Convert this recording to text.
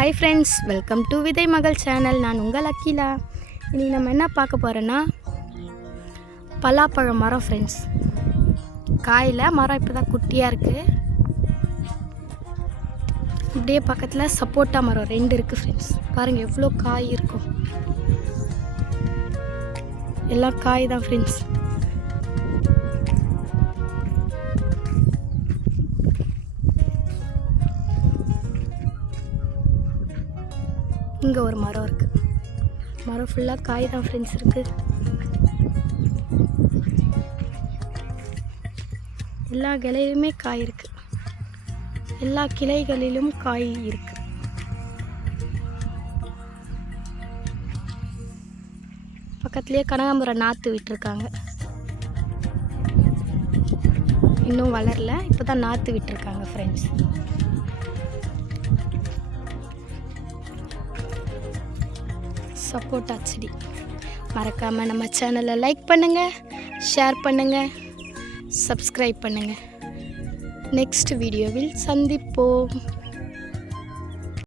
Hi friends, welcome to விதை மகள் channel. நான் உங்கள் அகிலா. இன்றைக்கி நம்ம என்ன பார்க்க போகிறோன்னா பலாப்பழ மரம் ஃப்ரெண்ட்ஸ். காயில் மரம் இப்போ தான் குட்டியாக இருக்குது. அப்படியே பக்கத்தில் சப்போட்டா மரம் 2 இருக்குது ஃப்ரெண்ட்ஸ். பாருங்கள் எவ்வளோ காய் இருக்கும். எல்லாம் காய் தான் ஃப்ரெண்ட்ஸ். இங்கே ஒரு மரம் இருக்குது. மரம் ஃபுல்லாக காய் தான் ஃப்ரெண்ட்ஸ் இருக்குது. எல்லா கிளையிலுமே காய் இருக்குது. எல்லா கிளைகளிலும் காய் இருக்குது. பக்கத்துலேயே கனகாம்பரம் நாற்று விட்டுருக்காங்க. இன்னும் வளரல, இப்போ தான் நாற்று விட்டுருக்காங்க ஃப்ரெண்ட்ஸ். சப்போட்டா செடி. மறக்காமல் நம்ம சேனலை லைக் பண்ணுங்கள், ஷேர் பண்ணுங்கள், சப்ஸ்கிரைப் பண்ணுங்கள். நெக்ஸ்ட் வீடியோவில் சந்திப்போம்.